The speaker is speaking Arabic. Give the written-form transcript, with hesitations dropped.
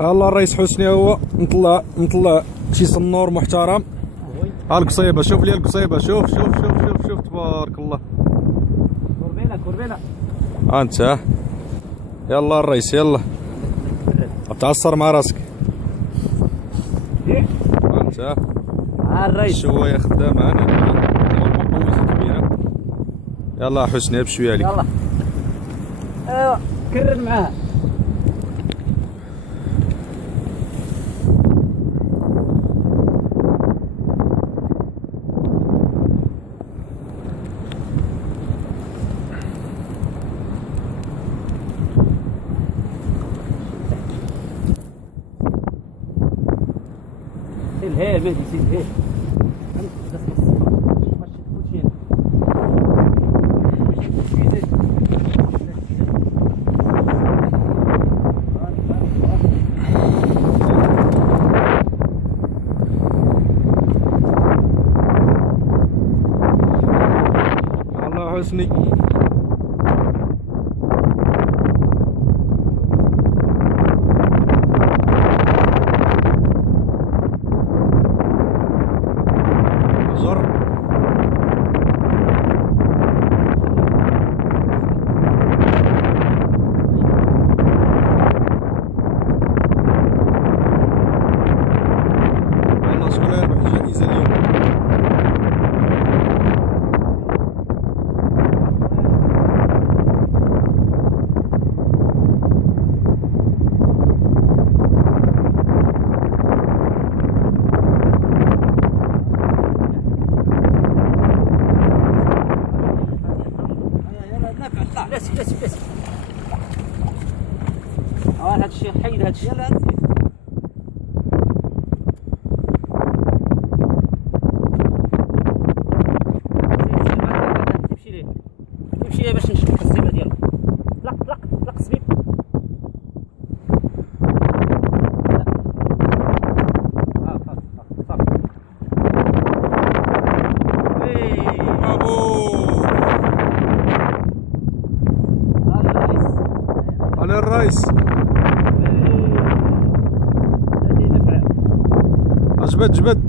الله الرئيس حسني هو مطلع شي صنور محترم. ها القصيبه، شوف لي القصيبه، شوف شوف شوف شوف شوف تبارك الله. كوربيلا ها انت، يلا الرئيس يلا تعصر مع راسك. ها انت الرئيس شويه خدام معنا كبيره. يلا حسني بشويه عليك. يلا ايوا كرر معاها. الهيل مهدي سيد الهيل. الله حسني. زر والله شكون يربح الجائزة اليوم؟ لاسي هذا الشيء حيد هذا الشيء. يلا تمشي ليه باش نشوف الزبده ديالو. طلق السبيب. على الرئيس. جبد